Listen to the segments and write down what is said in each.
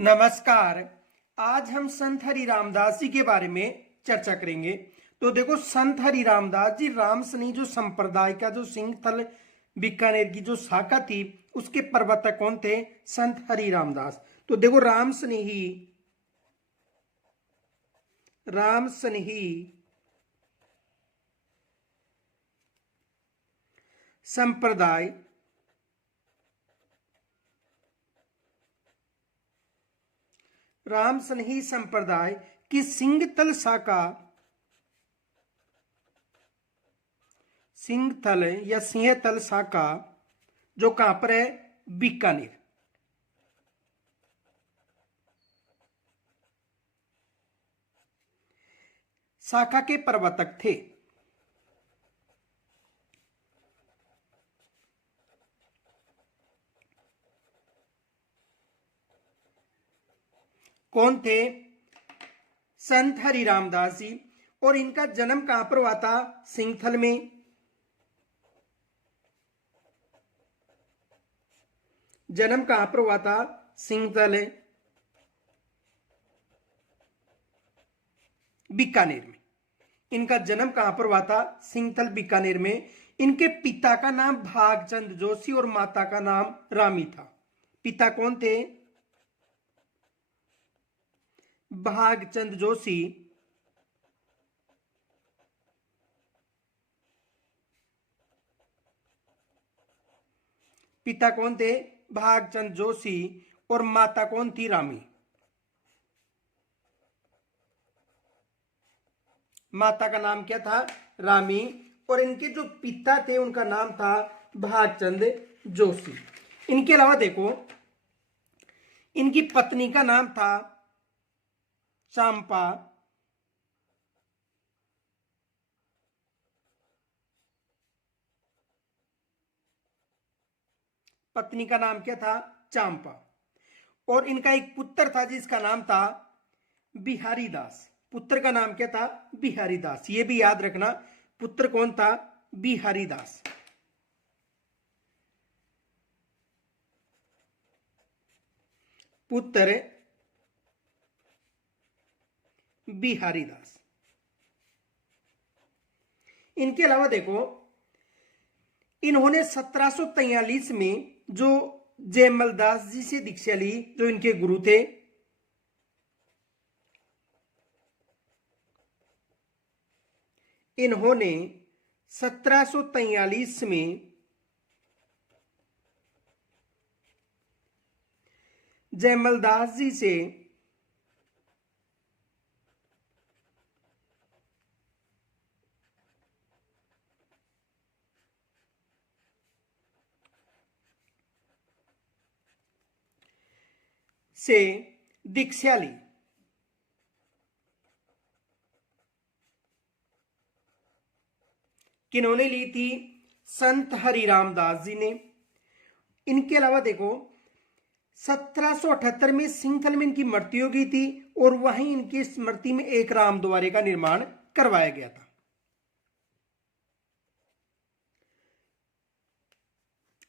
नमस्कार। आज हम संत हरि रामदास जी के बारे में चर्चा करेंगे। तो देखो, संत हरि रामदास जी राम सनेही जो संप्रदाय का जो सिंहथल बीकानेर की जो शाखा थी उसके प्रवर्तक कौन थे? संत हरि रामदास। तो देखो, राम सनेही संप्रदाय राम सनेही संप्रदाय की सिंहथल शाखा, सिंहथल या सिंहथल शाखा जो कहां पर है? बीकानेर। शाखा के प्रवर्तक थे। कौन थे? संत हरि रामदास जी। और इनका जन्म कहां पर हुआ था? सिंहथल में। जन्म कहां पर हुआ था? सिंहथल बीकानेर में। इनका जन्म कहां पर हुआ था? सिंहथल बीकानेर में। इनके पिता का नाम भागचंद जोशी और माता का नाम रामी था। पिता कौन थे? भागचंद जोशी पिता कौन थे? भागचंद जोशी। और माता कौन थी? रामी। माता का नाम क्या था? रामी। और इनके जो पिता थे उनका नाम था भागचंद जोशी। इनके अलावा देखो, इनकी पत्नी का नाम था चांपा। पत्नी का नाम क्या था? चांपा। और इनका एक पुत्र था जिसका नाम था बिहारी दास। पुत्र का नाम क्या था? बिहारी दास। ये भी याद रखना, पुत्र कौन था? बिहारी दास। पुत्र बिहारी दास। इनके अलावा देखो, इन्होंने 1743 में जो जयमल दास जी से दीक्षा ली, जो इनके गुरु थे। इन्होंने 1743 में जयमल दास जी से दीक्षा ली। किन्होंने ली थी? संत हरि रामदास जी ने। इनके अलावा देखो, 1778 में सिंहथल में इनकी मृत्यु हो गई थी और वहीं इनकी स्मृति में एक राम द्वारे का निर्माण करवाया गया था।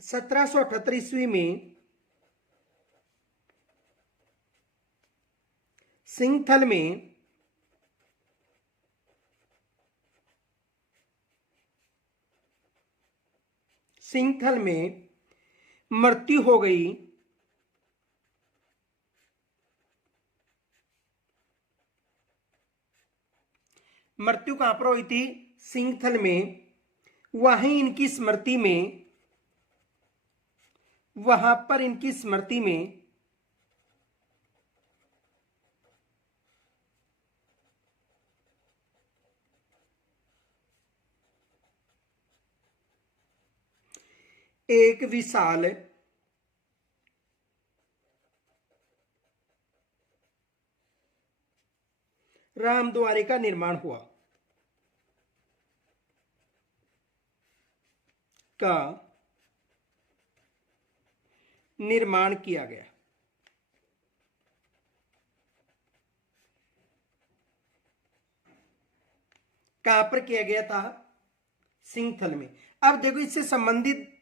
1778 ईस्वी में सिंहथल में मृत्यु हो गई मृत्यु कहां पर हुई थी? सिंहथल में। वहीं इनकी स्मृति में वहां पर इनकी स्मृति में एक विशाल राम द्वारे का निर्माण हुआ का निर्माण किया गया। कहां पर किया गया था? सिंहथल में। अब देखो, इससे संबंधित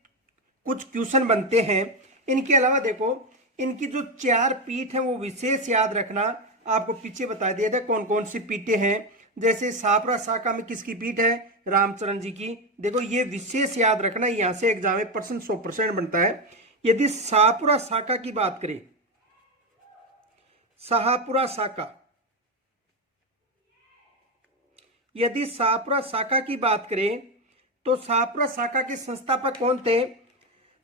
कुछ क्वेश्चन बनते हैं। इनके अलावा देखो, इनकी जो 4 पीठ है वो विशेष याद रखना। आपको पीछे बता दिया था कौन कौन सी पीठें हैं। जैसे सापरा शाखा में किसकी पीठ है? रामचरण जी की। देखो ये विशेष याद रखना, यहां से एग्जाम में परसेंट 100% बनता है। यदि शाहपुरा शाखा की बात करें, शाहपुरा शाखा, यदि शाहपुरा शाखा की बात करें तो शाहपुरा शाखा के संस्थापक कौन थे?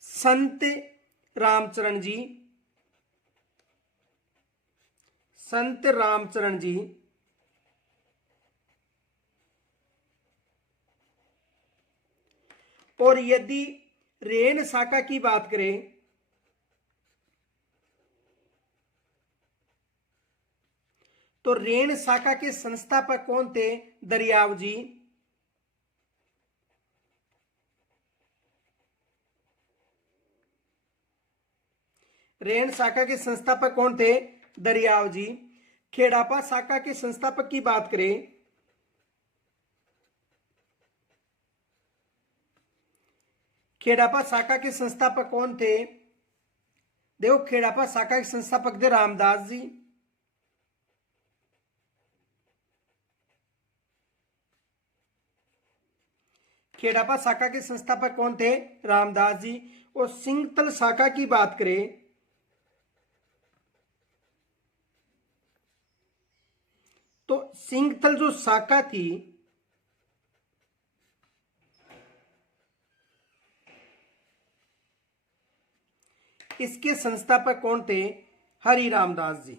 संत रामचरण जी, संत रामचरण जी। और यदि रेन शाखा की बात करें तो रेन शाखा के संस्थापक कौन थे? दरियाव जी। रेन शाखा के संस्थापक कौन थे? दरियाव जी। खेड़ापा शाखा के संस्थापक की बात करें, खेड़ापा शाखा के संस्थापक कौन थे? देखो खेड़ापा शाखा के संस्थापक थे रामदास जी। खेड़ापा शाखा के संस्थापक कौन थे? रामदास जी। और सिंगतल शाखा की बात करें तो सिंगतल जो शाखा थी इसके संस्थापक कौन थे? हरि रामदास जी।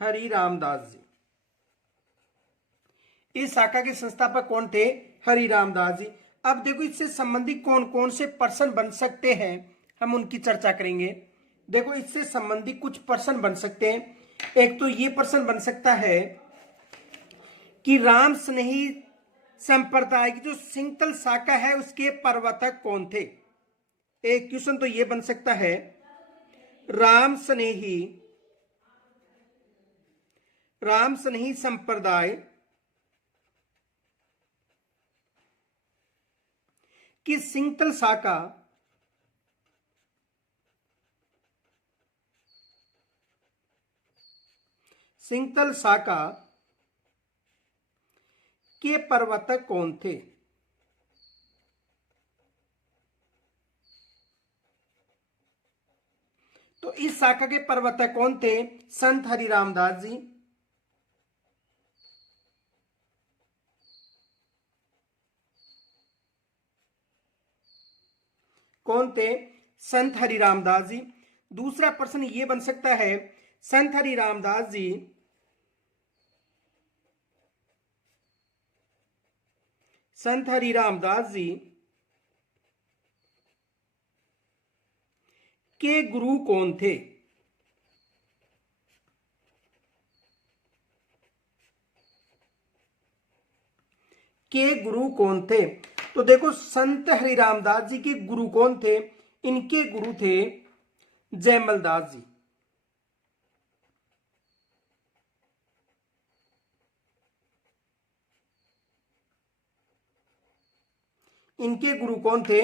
हरि रामदास जी। इस शाखा के संस्थापक कौन थे? हरि रामदास जी। अब देखो इससे संबंधित कौन कौन से पर्सन बन सकते हैं, हम उनकी चर्चा करेंगे। देखो इससे संबंधित कुछ पर्सन बन सकते हैं। एक तो ये पर्सन बन सकता है कि राम स्नेही संप्रदाय की जो सिंगतल शाखा है उसके प्रवर्तक कौन थे। एक क्वेश्चन तो ये बन सकता है, राम स्नेही संप्रदाय की सिंगतल शाखा के प्रवर्तक कौन थे। तो इस शाखा के प्रवर्तक कौन थे? संत हरि रामदास जी। कौन थे? संत हरि रामदास जी। दूसरा प्रश्न ये बन सकता है, संत हरि रामदास जी के गुरु कौन थे। के गुरु कौन थे? तो देखो संत हरि रामदास जी के गुरु कौन थे? इनके गुरु थे जयमल दास जी। इनके गुरु कौन थे?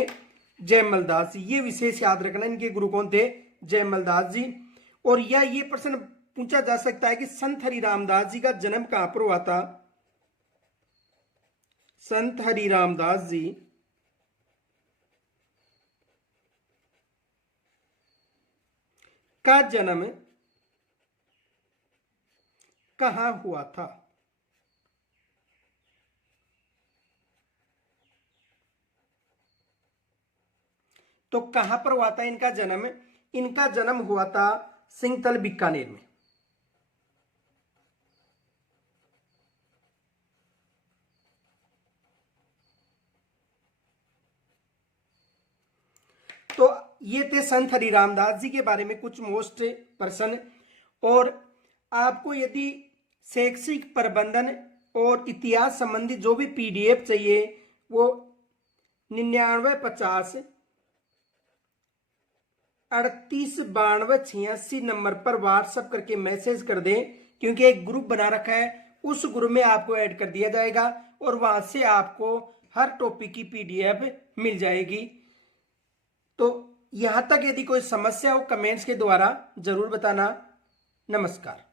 जयमल दास जी। ये विशेष याद रखना, इनके गुरु कौन थे? जयमल दास जी। और यह ये प्रश्न पूछा जा सकता है कि संत हरि रामदास जी का जन्म कहां पर हुआ था। संत हरि रामदास जी का जन्म कहां हुआ था। तो कहां पर हुआ था इनका जन्म? इनका जन्म हुआ था सिंगतल बीकानेर में। तो ये थे संत हरि रामदास जी के बारे में कुछ मोस्ट पर्सन। और आपको यदि शैक्षिक प्रबंधन और इतिहास संबंधी जो भी पीडीएफ चाहिए वो 9950 389286 नंबर पर व्हाट्सएप करके मैसेज कर दें, क्योंकि एक ग्रुप बना रखा है, उस ग्रुप में आपको ऐड कर दिया जाएगा और वहां से आपको हर टॉपिक की PDF मिल जाएगी। तो यहां तक यदि कोई समस्या हो कमेंट्स के द्वारा जरूर बताना। नमस्कार।